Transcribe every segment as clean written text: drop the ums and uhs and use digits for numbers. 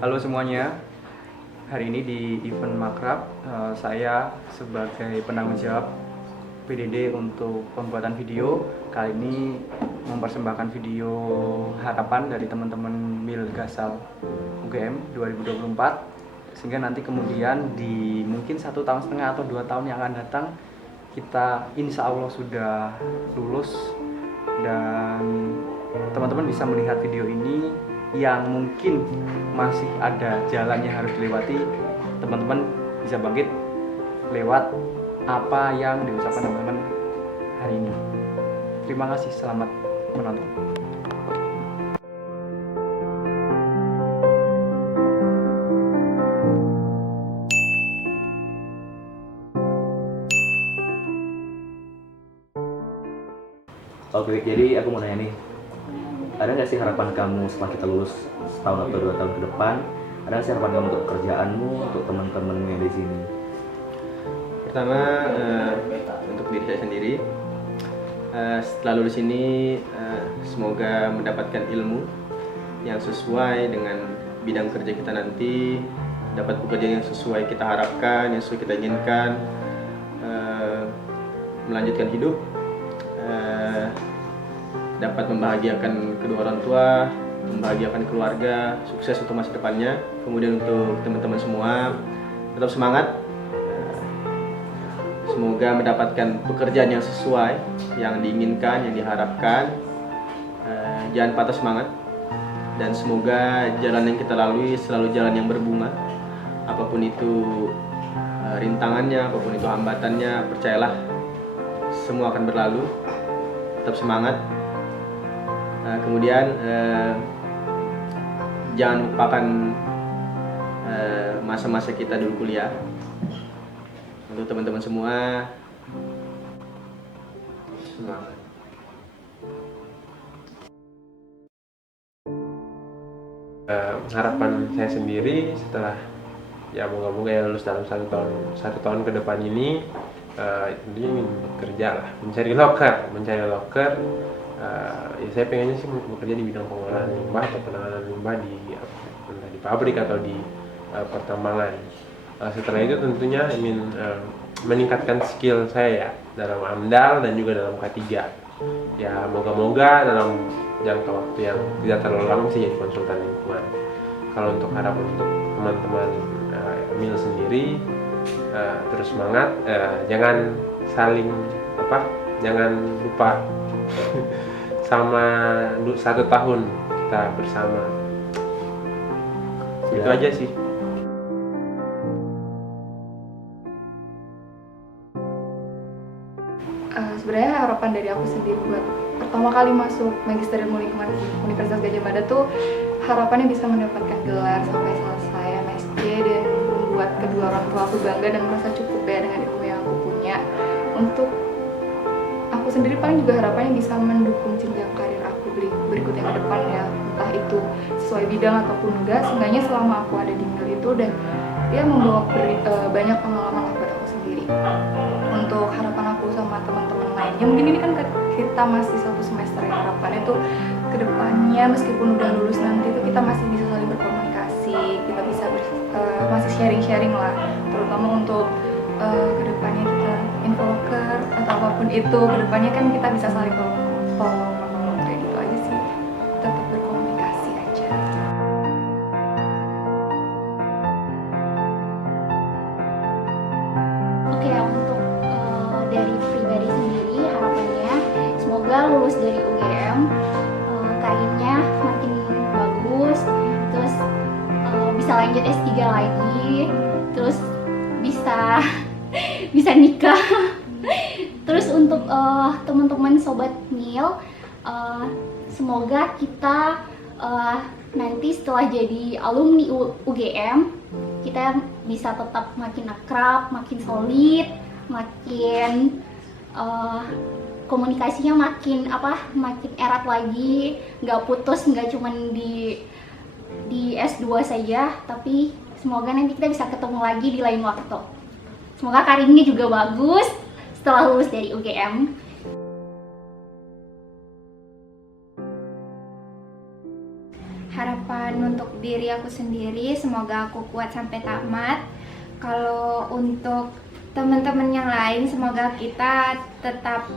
Halo semuanya, hari ini di event Makrab, saya sebagai penanggung jawab PDD untuk pembuatan video. Kali ini mempersembahkan video harapan dari teman-teman Mil Gasal UGM 2024, sehingga nanti kemudian di mungkin 1,5 tahun atau 2 tahun yang akan datang, kita insya Allah sudah lulus dan teman-teman bisa melihat video ini. Yang mungkin masih ada jalan yang harus dilewati, teman-teman bisa bangkit lewat apa yang diucapkan teman-teman hari ini. Terima kasih, selamat menonton. Oke, jadi aku mau nanya nih, ada nggak sih harapan kamu setelah kita lulus setahun atau 2 tahun ke depan? Ada nggak sih harapan kamu untuk pekerjaanmu, untuk teman-temanmu yang di sini? Pertama, untuk diri saya sendiri, setelah lulus ini semoga mendapatkan ilmu yang sesuai dengan bidang kerja kita nanti, dapat pekerjaan yang sesuai kita harapkan, yang sesuai kita inginkan, melanjutkan hidup, dapat membahagiakan kedua orang tua, membahagiakan keluarga, sukses untuk masa depannya. Kemudian untuk teman-teman semua, tetap semangat. Semoga mendapatkan pekerjaan yang sesuai, yang diinginkan, yang diharapkan. Jangan patah semangat. Dan semoga jalan yang kita lalui selalu jalan yang berbunga. Apapun itu rintangannya, apapun itu hambatannya, percayalah semua akan berlalu. Tetap semangat. Kemudian jangan lupakan masa-masa kita dulu kuliah. Untuk teman-teman semua, semangat. Harapan saya sendiri setelah moga-moga ya lulus dalam satu tahun ke depan ini, dia ingin bekerja lah, mencari loker. Ya saya pengennya sih bekerja di bidang pengolahan limbah atau penanganan limbah entah di pabrik atau di pertambangan. Setelah itu tentunya ingin meningkatkan skill saya ya dalam AMDAL dan juga dalam K3. Ya moga-moga dalam jangka waktu yang tidak terlalu lama bisa jadi konsultan lingkungan. Kalau untuk harapan untuk teman-teman Mil sendiri, terus semangat, jangan jangan lupa sama 1 tahun kita bersama. Itu aja sih. Sebenarnya harapan dari aku sendiri buat pertama kali masuk Magister Ilmu Lingkungan Universitas Gadjah Mada tuh harapannya bisa mendapatkan gelar sampai selesai MSc dan membuat kedua orang tua aku bangga dan merasa cukup ya dengan ilmu yang aku punya. Untuk aku sendiri paling juga harapannya bisa mendukung jenjang karir aku berikutnya ke depan ya, entah itu sesuai bidang ataupun enggak. Seenggaknya selama aku ada di MIL itu dan dia membawa banyak pengalaman buat aku sendiri. Untuk harapan aku sama teman-teman lainnya, mungkin ini kan kita masih 1 semester ya, harapannya tuh kedepannya meskipun udah lulus nanti tuh kita masih bisa saling berkomunikasi, kita bisa masih sharing-sharing lah, terutama untuk kedepannya kita infoloker atau apapun itu, kedepannya kan kita bisa saling tolong kayak gitu aja sih, tetap berkomunikasi aja. Oke, untuk dari pribadi sendiri harapannya semoga lulus dari UGM, karirnya makin bagus, terus bisa lanjut S3 lagi, terus bisa nikah. Terus untuk teman-teman sobat MIL, semoga kita nanti setelah jadi alumni UGM kita bisa tetap makin akrab, makin solid, makin komunikasinya makin erat lagi, nggak putus, nggak cuman di S2 saja, tapi semoga nanti kita bisa ketemu lagi di lain waktu. Semoga karirnya juga bagus setelah lulus dari UGM. Harapan untuk diri aku sendiri, semoga aku kuat sampai tamat. Kalau untuk teman-teman yang lain, semoga kita tetap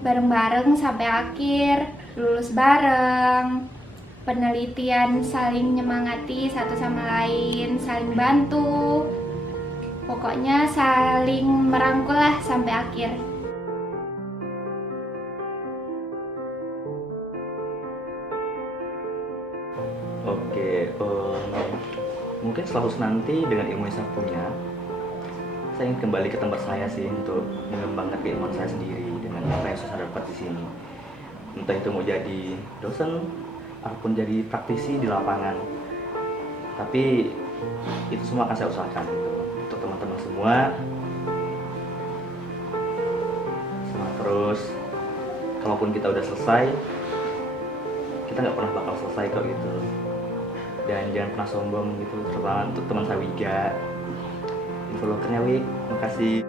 bareng-bareng sampai akhir, lulus bareng, penelitian saling nyemangati satu sama lain, saling bantu, pokoknya saling merangkul lah sampai akhir. Oke, mungkin setelah lulus nanti dengan ilmu yang saya punya, saya ingin kembali ke tempat saya sih untuk mengembangkan keilmuan saya sendiri dengan apa yang saya dapat di sini. Entah itu mau jadi dosen ataupun jadi praktisi di lapangan. Tapi itu semua akan saya usahakan untuk teman-teman semua. Semangat terus. Kalaupun kita udah selesai, kita nggak pernah bakal selesai kok gitu. Dan jangan pernah sombong gitu, terutama untuk teman saya Wiga. Infolokernya Wik, makasih.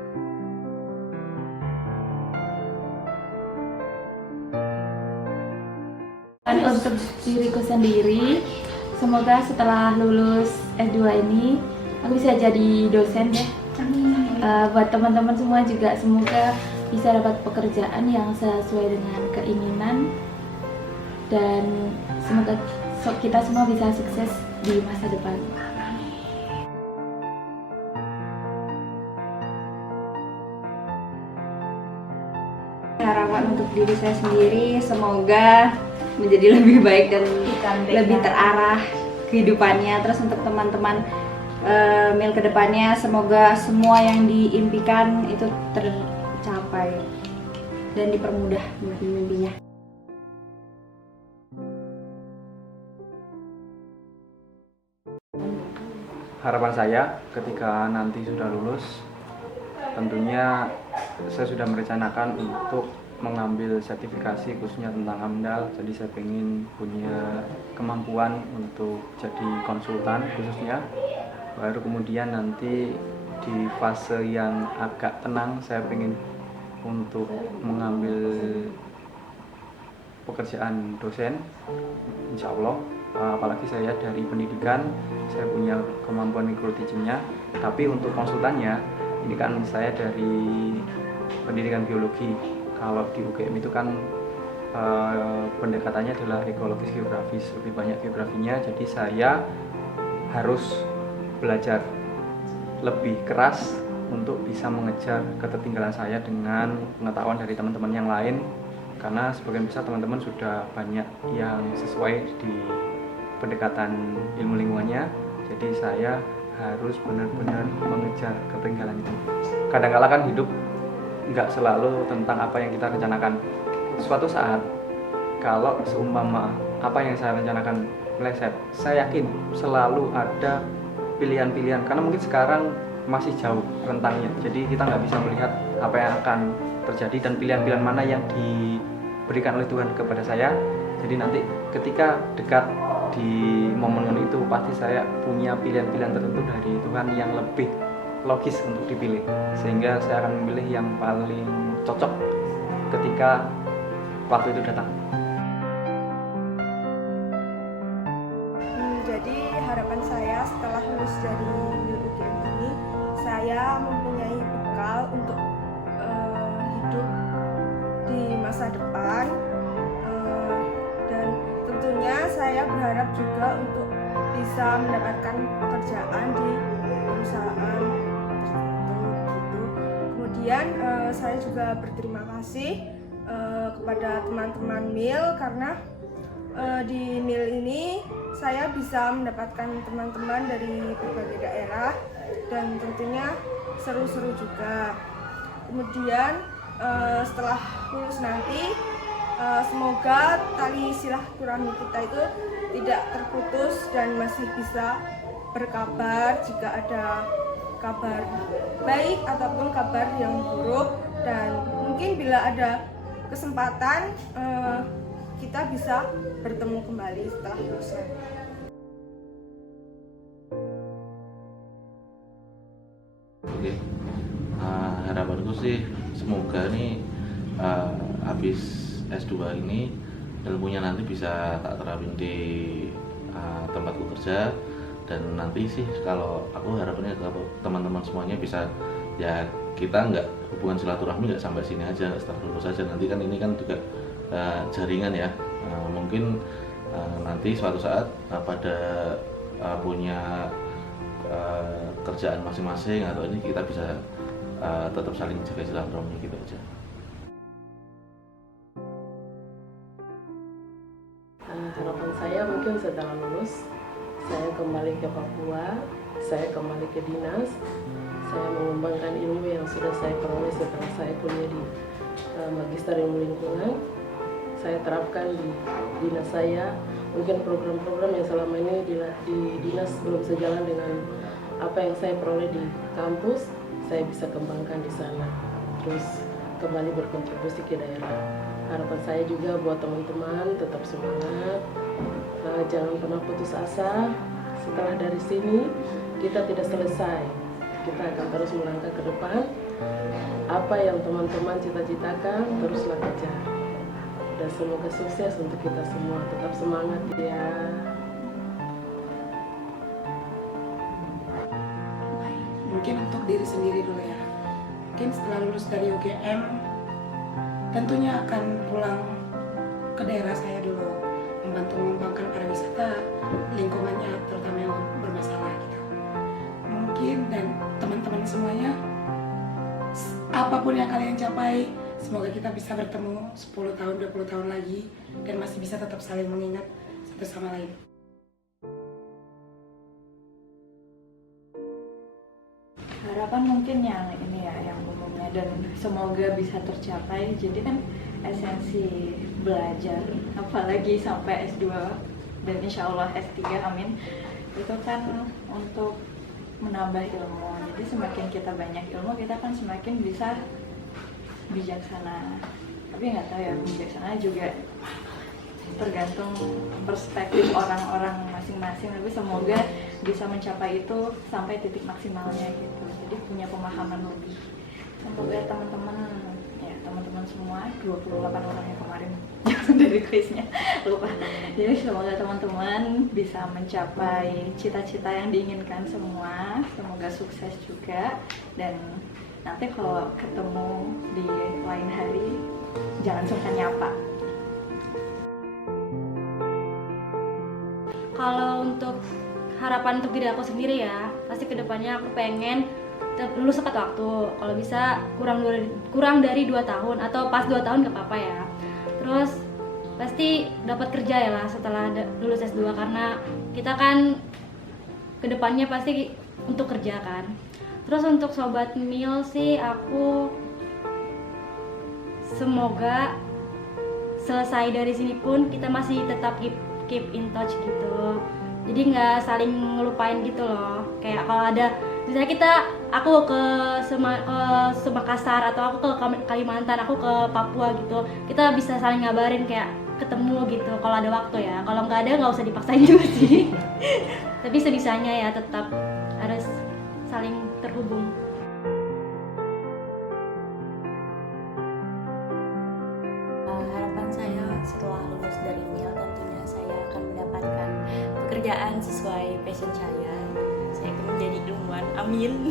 Untuk diriku sendiri, semoga setelah lulus S2 ini aku bisa jadi dosen ya. Buat teman-teman semua juga semoga bisa dapat pekerjaan yang sesuai dengan keinginan, dan semoga kita semua bisa sukses di masa depan. Harapan untuk diri saya sendiri, semoga menjadi lebih baik dan lebih terarah kehidupannya. Terus untuk teman-teman Mil kedepannya, semoga semua yang diimpikan itu tercapai dan dipermudah mimpi-mimpinya. Harapan saya ketika nanti sudah lulus, tentunya saya sudah merencanakan untuk mengambil sertifikasi khususnya tentang AMDAL. Jadi saya ingin punya kemampuan untuk jadi konsultan khususnya. Baru kemudian nanti di fase yang agak tenang, saya ingin untuk mengambil pekerjaan dosen, insya Allah. Apalagi saya dari pendidikan, saya punya kemampuan micro teachingnya. Tapi untuk konsultannya, ini kan saya dari pendidikan biologi. Kalau di UGM itu kan pendekatannya adalah ekologis geografis, lebih banyak geografinya. Jadi saya harus belajar lebih keras untuk bisa mengejar ketertinggalan saya dengan pengetahuan dari teman-teman yang lain. Karena sebagian besar teman-teman sudah banyak yang sesuai di pendekatan ilmu lingkungannya. Jadi saya harus benar-benar mengejar ketertinggalan itu. Kadang-kala kan hidup nggak selalu tentang apa yang kita rencanakan. Suatu saat kalau seumpama apa yang saya rencanakan meleset, saya yakin selalu ada pilihan-pilihan. Karena mungkin sekarang masih jauh rentangnya, jadi kita nggak bisa melihat apa yang akan terjadi dan pilihan-pilihan mana yang diberikan oleh Tuhan kepada saya. Jadi nanti ketika dekat di momen itu, pasti saya punya pilihan-pilihan tertentu dari Tuhan yang lebih logis untuk dipilih, sehingga saya akan memilih yang paling cocok ketika waktu itu datang. Jadi harapan saya setelah lulus dari UGM ini, saya mempunyai bekal untuk hidup di masa depan, dan tentunya saya berharap juga untuk bisa mendapatkan pekerjaan di perusahaan tertentu gitu. Kemudian saya juga berterima kasih kepada teman-teman MIL karena di MIL ini saya bisa mendapatkan teman-teman dari berbagai daerah dan tentunya seru-seru juga. Kemudian setelah lulus nanti, semoga tali silaturahmi kita itu tidak terputus dan masih bisa berkabar jika ada kabar baik ataupun kabar yang buruk, dan mungkin bila ada kesempatan kita bisa bertemu kembali setelah lulus nanti. Oke, harapanku sih semoga nih habis S2 ini ilmunya nanti bisa tak terapin di tempatku kerja. Dan nanti sih kalau aku harapannya ke teman-teman semuanya bisa, ya kita nggak hubungan silaturahmi nggak sampai sini aja, setelah lulus aja. Nanti kan ini kan juga jaringan ya. Mungkin nanti suatu saat pada punya kerjaan masing-masing atau ini kita bisa tetap saling jaga silaturahmi gitu aja. Harapan saya mungkin setelah lulus saya kembali ke Papua, saya kembali ke dinas, saya mengembangkan ilmu yang sudah saya peroleh setelah saya kuliah di Magister Ilmu Lingkungan. Saya terapkan di dinas saya, mungkin program-program yang selama ini di dinas belum sejalan dengan apa yang saya peroleh di kampus, saya bisa kembangkan di sana, terus kembali berkontribusi ke daerah. Harapan saya juga buat teman-teman tetap semangat, jangan pernah putus asa. Setelah dari sini kita tidak selesai, kita akan terus melangkah ke depan. Apa yang teman-teman cita-citakan teruslah kejar, dan semoga sukses untuk kita semua. Tetap semangat ya. Mungkin untuk diri sendiri dulu ya. Mungkin setelah lulus dari UGM tentunya akan pulang ke daerah saya dulu, membantu mengembangkan pariwisata, lingkungannya terutama yang bermasalah gitu. Mungkin dan teman-teman semuanya, apapun yang kalian capai, semoga kita bisa bertemu 10 tahun, 20 tahun lagi dan masih bisa tetap saling mengingat satu sama lain. Harapan mungkin yang ini ya, yang umumnya, dan semoga bisa tercapai. Jadi kan esensi belajar, apalagi sampai S2 dan insya Allah S3, amin, itu kan untuk menambah ilmu. Jadi semakin kita banyak ilmu, kita kan semakin bisa bijaksana. Tapi nggak tahu ya, bijaksana juga tergantung perspektif orang-orang masing-masing. Tapi semoga bisa mencapai itu sampai titik maksimalnya gitu. Jadi punya pemahaman lebih. Semoga teman-teman semua, 28 orang yang kemarin dari kuisnya lupa. Jadi semoga teman-teman bisa mencapai cita-cita yang diinginkan semua. Semoga sukses juga, dan nanti kalau ketemu di lain hari jangan sungkan nyapa. Kalau untuk harapan untuk diri aku sendiri ya, pasti kedepannya aku pengen lulus tepat waktu. Kalau bisa kurang dari 2 tahun, atau pas 2 tahun gak apa-apa ya. Terus pasti dapat kerja ya lah setelah lulus S2, karena kita kan kedepannya pasti untuk kerja kan. Terus untuk Sobat Mil sih, aku semoga selesai dari sini pun kita masih tetap keep in touch gitu. Jadi nggak saling ngelupain gitu loh. Kayak kalau ada misalnya aku ke Makassar, atau aku ke Kalimantan, aku ke Papua gitu, kita bisa saling ngabarin kayak ketemu gitu kalau ada waktu ya. Kalau nggak ada nggak usah dipaksain juga sih. Tapi sebisanya ya tetap harus saling terhubung. Harapan saya setelah lulus dari MIL, tentunya saya akan mendapatkan pekerjaan sesuai passion saya. Saya akan menjadi ilmuwan, amin.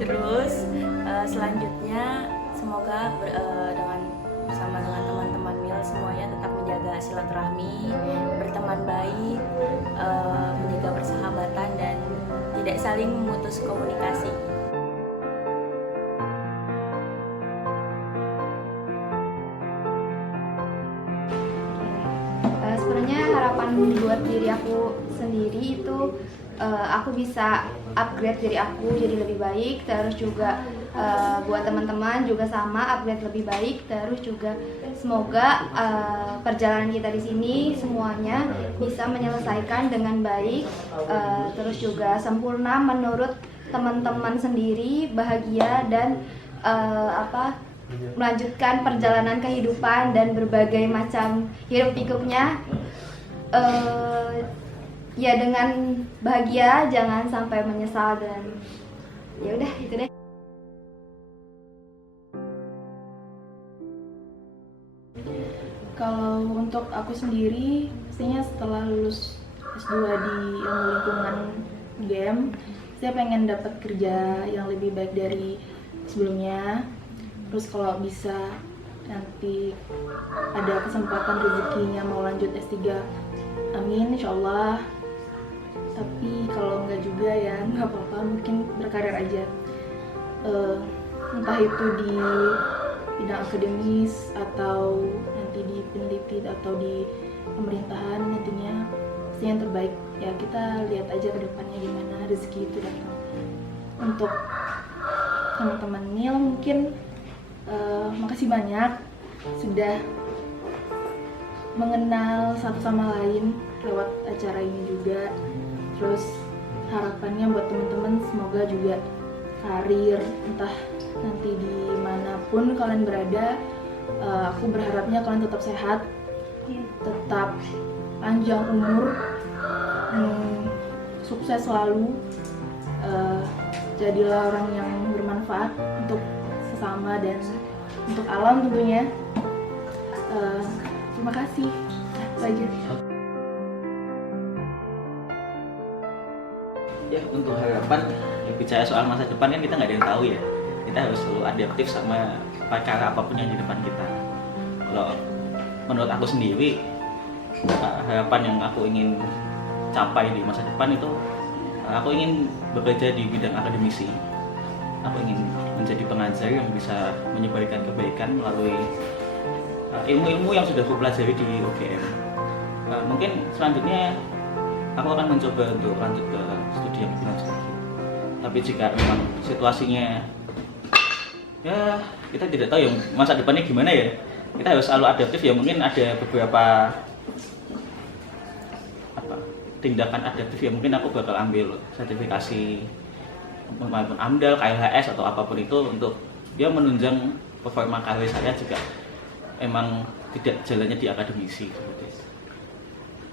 Terus selanjutnya semoga bersama dengan teman-teman MIL semuanya tetap menjaga silaturahmi, berteman baik, menjaga persahabatan, dan tidak saling memutus komunikasi. Sebenarnya harapan buat diri aku sendiri itu aku bisa upgrade diri aku jadi lebih baik, terus juga buat teman-teman juga sama, upgrade lebih baik, terus juga semoga perjalanan kita di sini semuanya bisa menyelesaikan dengan baik, terus juga sempurna menurut teman-teman sendiri, bahagia dan melanjutkan perjalanan kehidupan dan berbagai macam hiruk pikuknya ya dengan bahagia, jangan sampai menyesal, dan ya udah itu deh. Kalau untuk aku sendiri, pastinya setelah lulus S2 di ilmu lingkungan UGM, saya pengen dapat kerja yang lebih baik dari sebelumnya. Terus kalau bisa nanti ada kesempatan rezekinya mau lanjut S3, amin insyaallah. Tapi kalau enggak juga ya nggak apa-apa, mungkin berkarir aja. Entah itu di bidang akademis atau nanti di peneliti atau di pemerintahan, nantinya pasti yang terbaik ya, kita lihat aja ke depannya gimana rezeki itu datang. Untuk teman-teman MIL mungkin makasih banyak sudah mengenal satu sama lain lewat acara ini juga. Terus harapannya buat teman-teman semoga juga karir entah nanti dimanapun kalian berada, aku berharapnya kalian tetap sehat, tetap panjang umur, sukses selalu, jadilah orang yang bermanfaat untuk sesama dan untuk alam tentunya. Terima kasih. Itu aja. Ya, untuk harapan, ya bicara soal masa depan kan kita nggak ada yang tahu ya. Kita harus selalu adaptif sama perkara apapun yang di depan kita. Kalau menurut aku sendiri, harapan yang aku ingin capai di masa depan itu, aku ingin bekerja di bidang akademisi. Aku ingin menjadi pengajar yang bisa menyebarkan kebaikan melalui ilmu-ilmu yang sudah aku pelajari di UGM. Mungkin selanjutnya aku akan mencoba untuk lanjut ke studi yang lebih lanjut lagi. Tapi jika memang situasinya ya kita tidak tahu ya masa depannya gimana ya, kita harus selalu adaptif ya. Mungkin ada beberapa tindakan adaptif ya, mungkin aku bakal ambil sertifikasi maupun AMDAL, KLHS atau apapun itu untuk dia menunjang performa karir saya jika emang tidak jalannya di akademisi.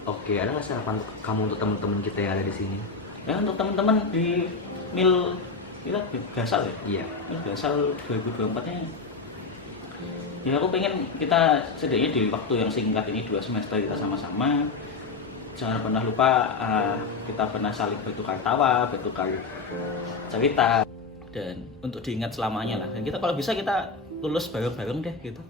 Oke, ada nggak harapan kamu untuk teman-teman kita yang ada di sini? Ya, untuk teman-teman di MIL kita Gasal ya? Iya. Gasal 2024-nya. Ya aku pengen kita setidaknya di waktu yang singkat ini 2 semester kita sama-sama. Jangan pernah lupa kita pernah saling bertukar tawa, bertukar cerita, dan untuk diingat selamanya lah. Dan kita kalau bisa kita lulus bareng-bareng deh gitu.